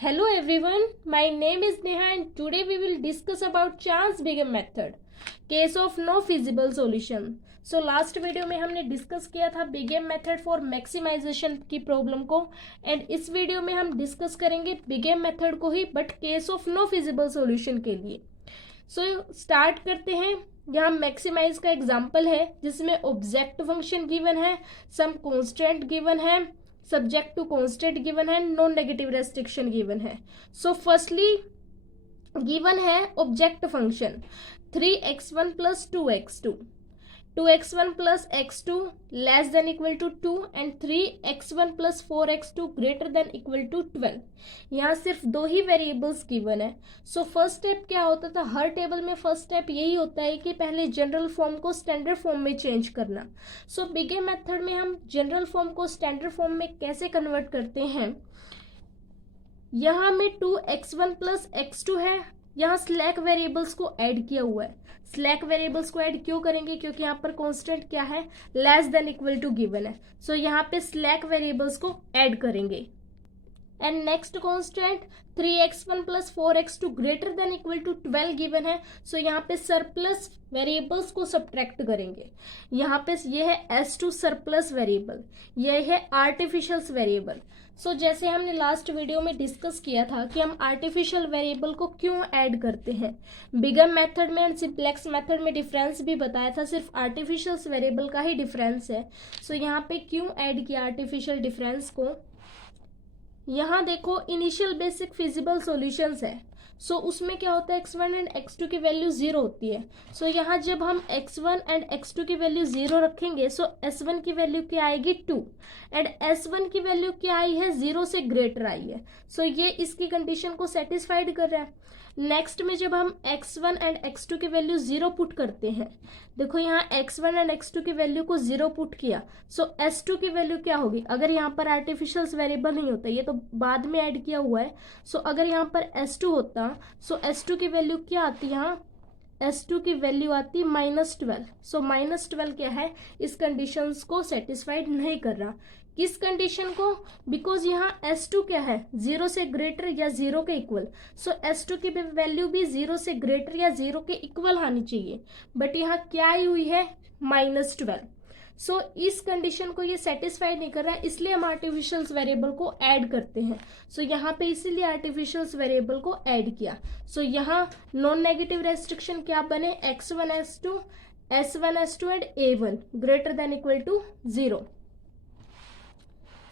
Hello everyone, my name is Neha and today we will discuss about Chance-Begum method, case of no feasible solution. So last video में हमने discuss किया था big M method for maximization की problem को and इस video में हम discuss करेंगे बिगेम मेथड को ही but case of no feasible solution के लिए. सो स्टार्ट करते हैं. यहाँ मैक्सिमाइज का एग्जांपल है जिसमें ऑब्जेक्ट फंक्शन गिवन है, सम कांस्टेंट गिवन है, सब्जेक्ट टू कांस्टेंट गिवन है, नॉन नेगेटिव रेस्ट्रिक्शन गिवन है. सो फर्स्टली गिवन है object function 3x1 plus 2x2, 2x1 plus x2 less than equal to 2 and 3x1 plus 4x2 greater than equal to 12. यहाँ सिर्फ दो ही variables given है. So first step क्या होता था, हर table में फर्स्ट स्टेप यही होता है कि पहले जनरल फॉर्म को स्टैंडर्ड फॉर्म में चेंज करना. सो बिगेम मेथड में हम जनरल फॉर्म को स्टैंडर्ड फॉर्म में कैसे कन्वर्ट करते हैं. यहाँ में 2x1 प्लस x2 है, यहाँ स्लैक वेरिएबल्स को ऐड किया हुआ है. स्लैक वेरिएबल्स को ऐड क्यों करेंगे, क्योंकि यहाँ पर कांस्टेंट क्या है, less than equal to given है. सो यहाँ पे स्लैक वेरिएबल्स को ऐड करेंगे. And next constant 3x1 plus 4x2 greater than equal to 12 given है. सो यहाँ पे सरप्लस वेरिएबल्स को सब्ट्रैक्ट करेंगे. यहाँ पे ये है S2 सरप्लस वेरिएबल, ये है आर्टिफिशियल वेरिएबल. सो जैसे हमने लास्ट वीडियो में डिस्कस किया था कि हम आर्टिफिशियल वेरिएबल को क्यों ऐड करते हैं. बिगम मेथड में एंड सिंप्लेक्स मेथड में डिफरेंस भी बताया था, सिर्फ आर्टिफिशियल वेरिएबल का ही डिफरेंस है. सो यहाँ पे क्यों ऐड किया आर्टिफिशियल डिफरेंस को. यहाँ देखो इनिशियल बेसिक फिजिबल सॉल्यूशंस है. सो उसमें क्या होता है, x1 एंड x2 की वैल्यू 0 होती है. सो यहाँ जब हम x1 एंड x2 की वैल्यू 0 रखेंगे सो s1 की वैल्यू क्या आएगी 2 एंड s1 की वैल्यू क्या आई है 0 से ग्रेटर आई है. सो ये इसकी कंडीशन को सेटिस्फाइड कर रहा है. नेक्स्ट में जब हम x1 एंड x2 की वैल्यू 0 पुट करते हैं, देखो यहाँ x1 एंड x2 की वैल्यू को 0 पुट किया. सो s2 की वैल्यू क्या होगी, अगर यहाँ पर आर्टिफिशियल वेरिएबल नहीं होता, ये तो बाद में ऐड किया हुआ है. सो अगर यहाँ पर s2 होता सो s2 की वैल्यू क्या आती, यहाँ s2 की वैल्यू आती -12. सो -12 क्या है, इस कंडीशंस को सेटिस्फाइड नहीं कर रहा. किस कंडीशन को, बिकॉज यहाँ S2 क्या है 0 से ग्रेटर या 0 के इक्वल. सो S2 की वैल्यू भी 0 से ग्रेटर या 0 के इक्वल आनी चाहिए, बट यहाँ क्या आई हुई है -12. सो इस कंडीशन को ये सेटिस्फाई नहीं कर रहा है, इसलिए हम आर्टिफिशियल वेरिएबल को ऐड करते हैं. सो यहाँ पे इसीलिए आर्टिफिशियल वेरिएबल को ऐड किया. सो यहाँ नॉन नेगेटिव रेस्ट्रिक्शन क्या बने, x1 s2 s1 s2 and a1 greater than equal to 0.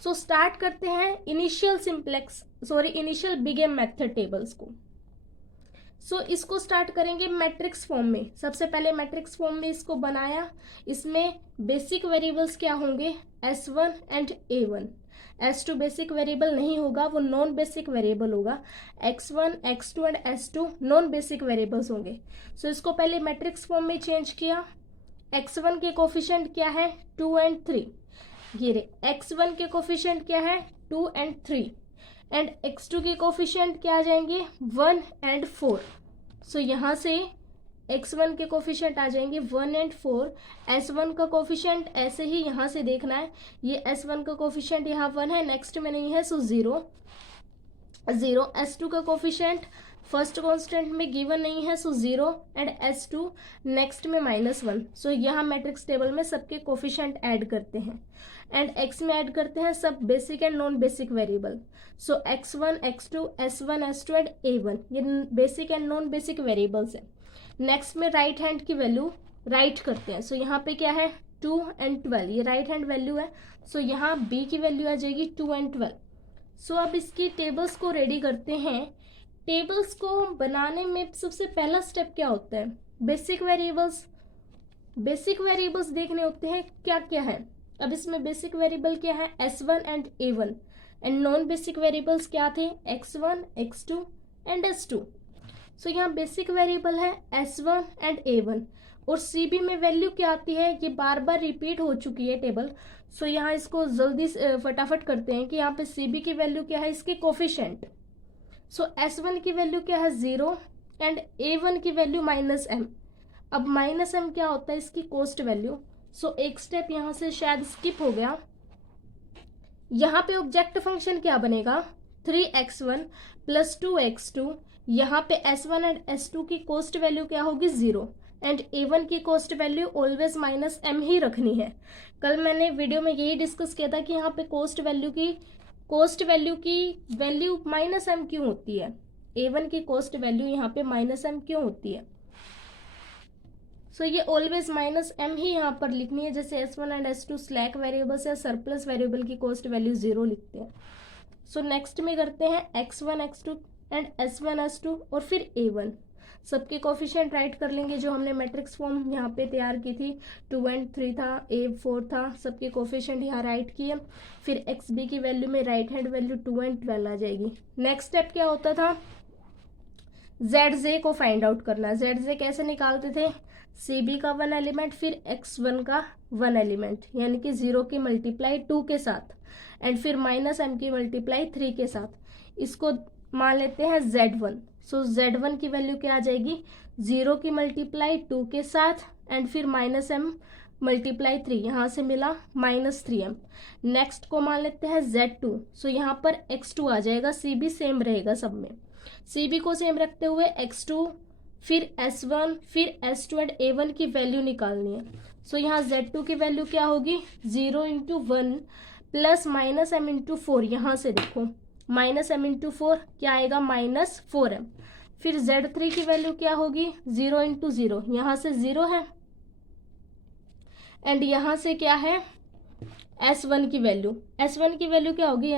So start करते हैं इनिशियल बिगेम मेथड टेबल्स को. सो इसको स्टार्ट करेंगे मैट्रिक्स फॉर्म में. सबसे पहले मैट्रिक्स फॉर्म में इसको बनाया. इसमें बेसिक वेरिएबल्स क्या होंगे, s1 and a1. s2 basic variable नहीं होगा, वो नॉन बेसिक वेरिएबल होगा. x1 x2 and s2 non basic variables होंगे. सो इसको पहले मैट्रिक्स फॉर्म में चेंज किया. x1 के कोफिशिएंट क्या है 2 एंड 3. ये रे x1 के कोफिशिएंट क्या है 2 एंड 3 एंड x2 के कोफिशिएंट क्या आ जाएंगे 1 एंड 4. सो यहाँ से x1 के कोफिशिएंट आ जाएंगे 1 एंड 4. s1 का कोफिशिएंट ऐसे ही यहाँ से देखना है, ये s1 का कोफिशिएंट यहाँ 1 है, नेक्स्ट में नहीं है, सो 0. s2 का कोफिशिएंट फर्स्ट कांस्टेंट में गिवन नहीं है, सो 0 एंड s2 नेक्स्ट में -1. सो यहाँ मैट्रिक्स टेबल में सबके कोफिशिएंट ऐड करते हैं एंड x में ऐड करते हैं सब basic and non basic variable. So x1 x2 s1 s2 and a1 ये basic and non basic variables है. नेक्स्ट में राइट हैंड की वैल्यू राइट करते हैं. सो यहाँ पे क्या है 2 एंड 12, ये राइट हैंड वैल्यू है. सो यहाँ b की वैल्यू आ जाएगी 2 एंड 12. सो अब इसकी टेबल्स को रेडी करते हैं. टेबल्स को बनाने में सबसे पहला स्टेप क्या होता है, बेसिक वेरिएबल्स देखने होते हैं क्या क्या है. अब इसमें बेसिक वेरिएबल क्या है s1 and a1 and non basic variables क्या थे x1 x2 एंड s2. सो यहाँ बेसिक वेरिएबल है s1 एंड a1 और cb में वैल्यू क्या आती है, ये बार बार रिपीट हो चुकी है टेबल. सो यहाँ इसको जल्दी फटाफट करते हैं कि यहाँ पे cb की वैल्यू क्या है, इसके कोफिशिएंट. सो s1 की वैल्यू क्या है 0 एंड a1 की वैल्यू -m. अब -m क्या होता है, इसकी कॉस्ट वैल्यू. सो एक स्टेप यहाँ से शायद स्किप हो गया. यहाँ पे ऑब्जेक्ट फंक्शन क्या बनेगा 3x1 प्लस 2x2, यहाँ पे S1 एंड S2 की कॉस्ट वैल्यू क्या होगी 0 एंड A1 की cost value always minus m ही रखनी है। कल मैंने वीडियो में यही डिस्कस किया था कि यहाँ पे कॉस्ट वैल्यू की वैल्यू माइनस m क्यों होती है, A1 की कॉस्ट वैल्यू यहाँ पे माइनस m क्यों होती है। सो ये ऑलवेज माइनस m ही यहाँ पर लिखनी है, जैसे S1 and S2 slack variables या सरप्लस वेरिएबल की कॉस्ट वैल्यू 0 लिखते हैं। सो नेक्स्ट में करते हैं x1 x2 and S1 S2 और फिर A1, सबके कोफिशिएंट राइट कर लेंगे। जो हमने मैट्रिक्स फॉर्म यहाँ पे तैयार की थी 2 and 3 था, A 4 था, सबके कोफिशिएंट यहाँ राइट किए। फिर XB की वैल्यू में राइट हैंड वैल्यू 2 and 12 आ जाएगी। नेक्स्ट स्टेप क्या होता था, ZJ को फाइंड आउट करना। ZJ कैसे निकालते थे, CB का 1 एलिमेंट फिर X1 का 1 एलिमेंट, यानी कि 0 की मल्टीप्लाई 2 के साथ एंड फिर माइनस m की मल्टीप्लाई 3 के साथ। इसको मान लेते हैं Z1। सो Z1 की वैल्यू क्या आ जाएगी, 0 की मल्टीप्लाई 2 के साथ एंड फिर माइनस m मल्टीप्लाई 3, यहाँ से मिला माइनस 3m। नेक्स्ट को मान लेते हैं Z2। सो यहाँ पर X2 आ जाएगा, CB सेम रहेगा सब में। CB को सेम रखते हुए X2 फिर S1 फिर S2 एंड A1 की वैल्यू निकालनी है। सो यहाँ Z2 की वैल्यू क्या होगी, 0 into 1 plus minus m into 4, यहाँ से देखो माइनस m इंटू 4 क्या आएगा, माइनस 4m। फिर Z3 की वैल्यू क्या होगी, 0 इंटू 0, यहाँ से 0 है एंड यहाँ से क्या है S1 की वैल्यू क्या होगी,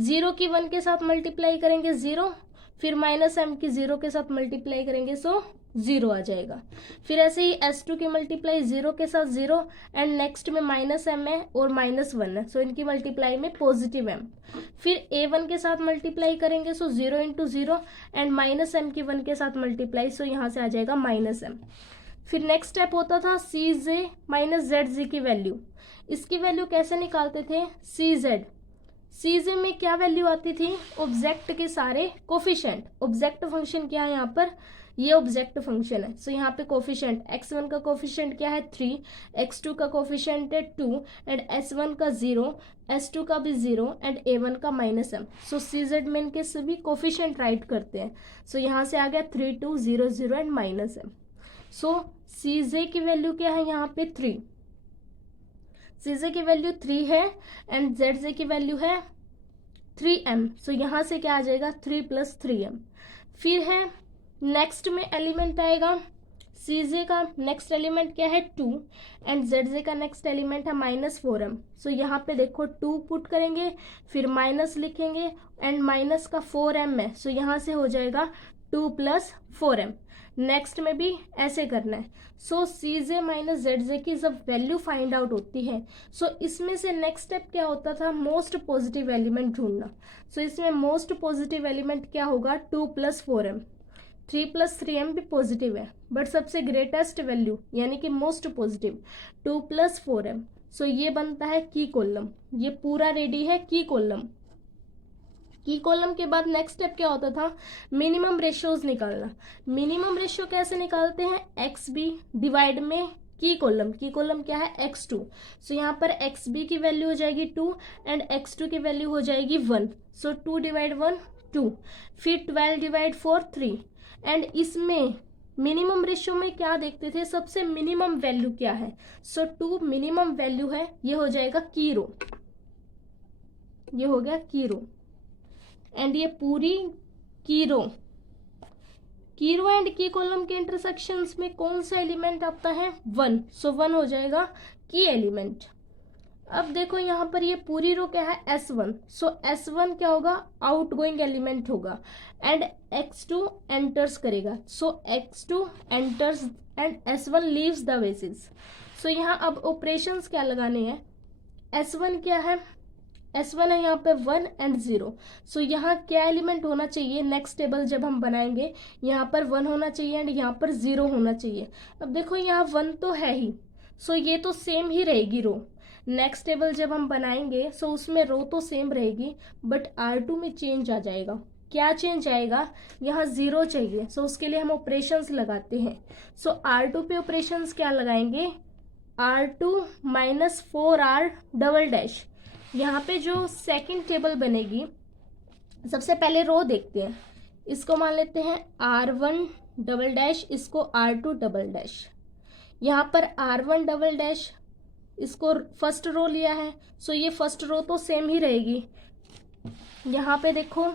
0 की 1 के साथ मल्टीप्लाई करेंगे 0, फिर माइनस m की 0 के साथ मल्टीप्लाई करेंगे सो 0 आ जाएगा। फिर ऐसे ही S2 की मल्टीप्लाई 0 के साथ 0 एंड नेक्स्ट में माइनस m है और माइनस 1 है, सो इनकी मल्टीप्लाई में पॉजिटिव m। फिर A1 के साथ मल्टीप्लाई करेंगे सो 0 इंटू 0 एंड माइनस m की 1 के साथ मल्टीप्लाई, सो यहाँ से आ जाएगा माइनस m। फिर नेक्स्ट स्टेप होता था CJ माइनस ZJ की वैल्यू। इसकी वैल्यू कैसे निकालते थे, CJ में क्या वैल्यू आती थी, ऑब्जेक्ट के सारे कोफिशिएंट। ऑब्जेक्ट फंक्शन क्या है यहाँ पर, ये ऑब्जेक्ट फंक्शन है। सो यहाँ पे कोफिशिएंट x1 का कोफिशिएंट क्या है 3, x2 का कोफिशिएंट है 2 एंड S1 का 0, S2 का भी 0 एंड A1 का माइनस m। सो CZ में इनके सभी कोफिशिएंट राइट करते हैं। सो यहाँ से आ गया 3 2 0 0 and minus m। So CJ की वैल्यू क्या है यहाँ पे 3, CJ की वैल्यू 3 है एंड ZJ की वैल्यू है 3m। सो यहाँ से क्या आ जाएगा 3 प्लस 3m। फिर है नेक्स्ट में एलिमेंट आएगा CJ का नेक्स्ट एलिमेंट क्या है 2 एंड ZJ का नेक्स्ट एलिमेंट है माइनस 4m। सो यहाँ पे देखो 2 पुट करेंगे फिर माइनस लिखेंगे एंड माइनस का 4m है, सो यहाँ से हो जाएगा 2 प्लस 4m। नेक्स्ट में भी ऐसे करना है। सो CJ माइनस ZJ की जब वैल्यू फाइंड आउट होती है, सो इसमें से नेक्स्ट स्टेप क्या होता था, मोस्ट पॉजिटिव एलिमेंट ढूंढना। सो इसमें मोस्ट पॉजिटिव एलिमेंट क्या होगा 2 प्लस 4m। 3 प्लस 3m भी पॉजिटिव है बट सबसे ग्रेटेस्ट वैल्यू यानी कि मोस्ट पॉजिटिव 2 प्लस 4m। सो ये बनता है की कॉलम, ये पूरा रेडी है की कॉलम। की कॉलम के बाद नेक्स्ट स्टेप क्या होता था, मिनिमम रेशियोज निकालना। मिनिमम रेशियो कैसे निकालते हैं, XB डिवाइड में की कॉलम क्या है x2। सो यहाँ पर XB की वैल्यू हो जाएगी 2 एंड x2 की वैल्यू हो जाएगी 1। सो 2 डिवाइड 1 2, फिर 12 डिवाइड 4 3 एंड इसमें मिनिमम रेशियो में क्या देखते थे, सबसे मिनिमम वैल्यू क्या है। सो 2 मिनिमम वैल्यू है, ये हो जाएगा की रो, ये हो गया की रो एंड ये पूरी की रो एंड की कॉलम के इंटरसेक्शंस में कौन सा एलिमेंट आता है 1। सो 1 हो जाएगा की एलिमेंट। अब देखो यहाँ पर ये पूरी रो क्या है S1। सो S1 क्या होगा, आउटगोइंग एलिमेंट होगा एंड X2 एंटर्स करेगा। So X2 enters and S1 leaves the basis. So यहाँ अब ऑपरेशंस क्या लगाने हैं, S1 क्या है, S1 है यहाँ पे 1 एंड 0। सो यहाँ क्या एलिमेंट होना चाहिए, नेक्स्ट टेबल जब हम बनाएंगे यहाँ पर 1 होना चाहिए एंड यहाँ पर 0 होना चाहिए। अब देखो यहाँ 1 तो है ही, सो ये तो सेम ही रहेगी रो। नेक्स्ट टेबल जब हम बनाएंगे सो उसमें रो तो सेम रहेगी बट R2 में चेंज आ जाएगा। क्या चेंज आएगा, यहाँ 0 चाहिए। सो उसके लिए हम ऑपरेशंस लगाते हैं। सो R2 पे ऑपरेशंस क्या लगाएंगे, R2 minus 4R double dash. यहाँ पे जो सेकंड टेबल बनेगी सबसे पहले रो देखते हैं, इसको मान लेते हैं R1 डबल डैश, इसको R2 डबल डैश। यहाँ पर R1 डबल डैश इसको फर्स्ट रो लिया है, सो ये फर्स्ट रो तो सेम ही रहेगी। यहाँ पे देखो,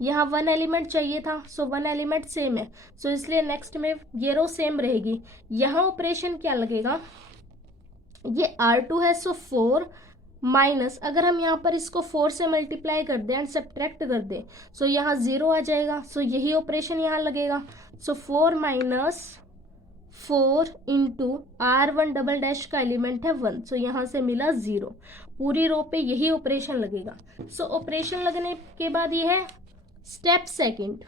यहाँ 1 एलिमेंट चाहिए था, सो 1 एलिमेंट सेम है, सो इसलिए नेक्स्ट में ये रो सेम रहेगी। यहाँ ऑपरेशन क्या लगेगा, ये R2 है, सो 4 माइनस, अगर हम यहाँ पर इसको 4 से मल्टीप्लाई कर दें एंड सब्ट्रैक्ट कर दें, सो यहाँ 0 आ जाएगा, सो यही ऑपरेशन यहाँ लगेगा। सो 4 minus 4 into R1 double dash का एलिमेंट है 1, सो यहाँ से मिला 0। पूरी रो पे यही ऑपरेशन लगेगा। सो ऑपरेशन लगने के बाद ये है स्टेप सेकंड,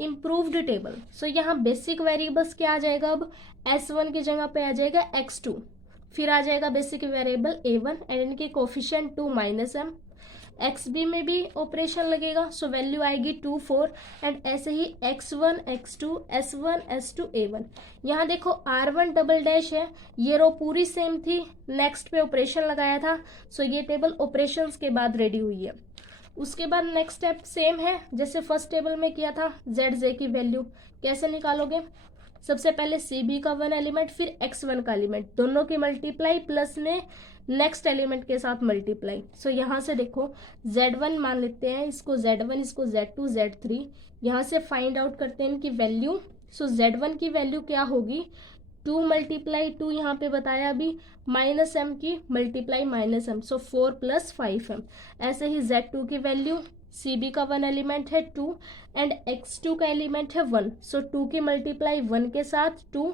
इम्प्रूव्ड टेबल। सो यहाँ बेसिक वेरिएबल्स क्या आ जाएगा, अब S1 की जगह पे आ जाएगा X2, फिर आ जाएगा बेसिक वेरिएबल A1 एंड इनके कोफिशिएंट 2 माइनस m। XB में भी ऑपरेशन लगेगा, सो वैल्यू आएगी 2 4 एंड ऐसे ही X1 X2 S1 S2 A1। यहाँ देखो R1 डबल डैश है, ये रो पूरी सेम थी, नेक्स्ट पे ऑपरेशन लगाया था, सो ये टेबल ऑपरेशंस के बाद रेडी हुई है। उसके बाद नेक्स्ट स्टेप सेम है जैसे फर्स्ट टेबल में किया था। ZJ की वैल्यू कैसे निकालोगे, सबसे पहले CB का 1 एलिमेंट फिर X1 का एलिमेंट, दोनों की मल्टीप्लाई प्लस में नेक्स्ट एलिमेंट के साथ मल्टीप्लाई। सो यहाँ से देखो Z1 मान लेते हैं, इसको Z1, इसको Z2 Z3, यहाँ से फाइंड आउट करते हैं इनकी वैल्यू। सो Z1 की वैल्यू क्या होगी, 2 मल्टीप्लाई 2 यहाँ पे बताया अभी, माइनस m की मल्टीप्लाई माइनस m, सो 4 प्लस 5m। ऐसे ही Z2 की वैल्यू, CB का 1 एलिमेंट है 2 एंड X2 का एलिमेंट है 1, सो 2 की मल्टीप्लाई 1 के साथ 2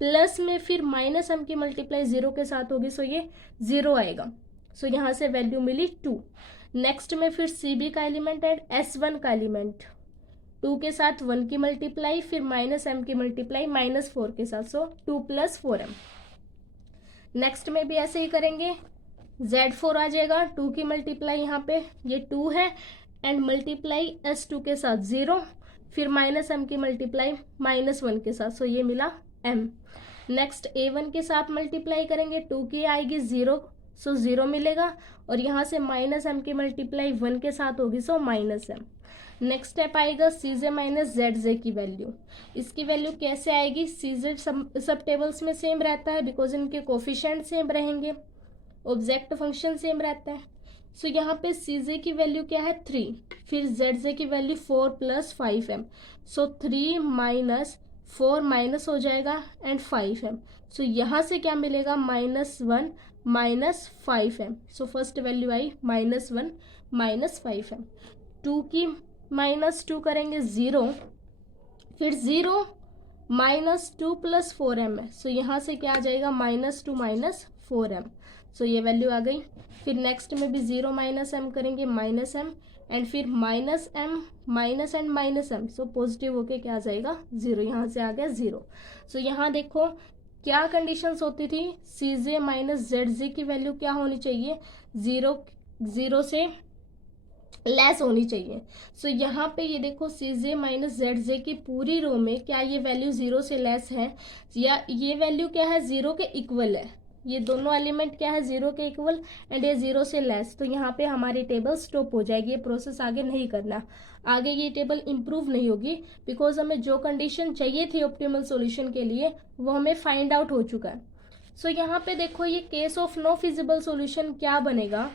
प्लस में फिर माइनस m की मल्टीप्लाई 0 के साथ होगी, सो ये 0 आएगा। सो यहाँ से वैल्यू मिली 2। नेक्स्ट में फिर CB का एलिमेंट एंड S1 का एलिमेंट, 2 के साथ 1 की मल्टीप्लाई फिर माइनस m की मल्टीप्लाई माइनस 4 के साथ, सो 2 प्लस 4m। नेक्स्ट में भी ऐसे ही करेंगे, Z4 आ जाएगा, 2 की मल्टीप्लाई यहाँ पे ये 2 है एंड मल्टीप्लाई S2 के साथ 0 फिर माइनस m की मल्टीप्लाई माइनस 1 के साथ, सो ये मिला m। नेक्स्ट A1 के साथ मल्टीप्लाई करेंगे, 2 की आएगी 0, सो 0 मिलेगा और यहाँ से माइनस m की मल्टीप्लाई 1 के साथ होगी, so minus m। Next step आएगा CJ माइनस ZJ की वैल्यू। इसकी वैल्यू कैसे आएगी, CJ सब टेबल्स में सेम रहता है बिकॉज इनके कोफिशिएंट सेम रहेंगे, ऑब्जेक्ट फंक्शन सेम रहता है। सो यहाँ पे CJ की वैल्यू क्या है 3, फिर ZJ की वैल्यू 4 प्लस 5m, सो 3 माइनस 4 माइनस हो जाएगा एंड 5m, सो यहाँ से क्या मिलेगा -1 minus 5m, so first value I -1 minus 5m। 2 की -2 करेंगे 0, फिर 0 माइनस 2 प्लस 4m है, सो यहाँ से क्या आ जाएगा -2 माइनस 4m, सो ये वैल्यू आ गई। फिर नेक्स्ट में भी 0 माइनस m करेंगे -m एंड फिर -m minus and -m, so positive होके क्या आ जाएगा 0, यहाँ से आ गया 0। सो यहाँ देखो क्या कंडीशंस होती थी, CJ माइनस ZJ की वैल्यू क्या होनी चाहिए, 0 से लेस होनी चाहिए। सो यहाँ पे ये देखो CJ माइनस ZJ की पूरी रो में क्या ये वैल्यू 0 से लेस है या ये वैल्यू क्या है 0 के इक्वल है, ये दोनों एलिमेंट क्या है 0 के इक्वल एंड ये 0 से लेस, तो यहाँ पे हमारी टेबल स्टॉप हो जाएगी, ये प्रोसेस आगे नहीं करना, आगे ये टेबल इम्प्रूव नहीं होगी बिकॉज हमें जो कंडीशन चाहिए थी ऑप्टिमल सॉल्यूशन के लिए वो हमें फाइंड आउट हो चुका है। सो यहाँ पे देखो ये case of no feasible solution क्या बनेगा,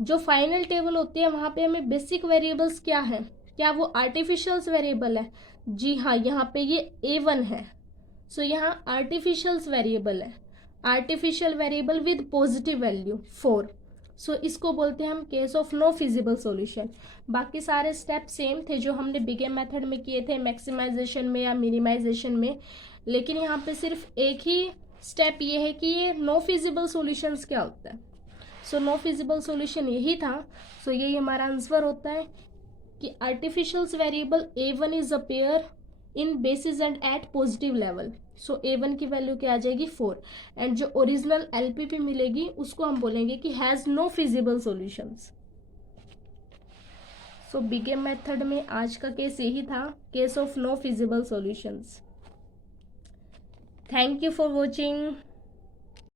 जो फाइनल टेबल होती है वहाँ पे हमें बेसिक वेरिएबल्स क्या है, क्या वो आर्टिफिशियल्स वेरिएबल है, जी हाँ यहाँ पे ये A1 है, सो यहाँ आर्टिफिशियल्स वेरिएबल है, artificial variable with positive value 4, so इसको बोलते हैं हम case of no feasible solution. बाकी सारे स्टेप सेम थे जो हमने बिगेम मेथड में किए थे मैक्सिमाइजेशन में या मिनिमाइजेशन में, लेकिन यहाँ पे सिर्फ एक ही स्टेप ये है कि ये नो फिजिबल सॉल्यूशंस क्या होता है। सो नो फिजिबल सॉल्यूशन यही था, सो यही हमारा आंसर होता है कि artificials variable A1 is appear in basis and at positive level, so A1 की वैल्यू क्या आ जाएगी 4 एंड जो ओरिजिनल LPP मिलेगी उसको हम बोलेंगे कि has no feasible solutions. So Big M method आज का केस यही था, case of no feasible solutions. Thank you for watching.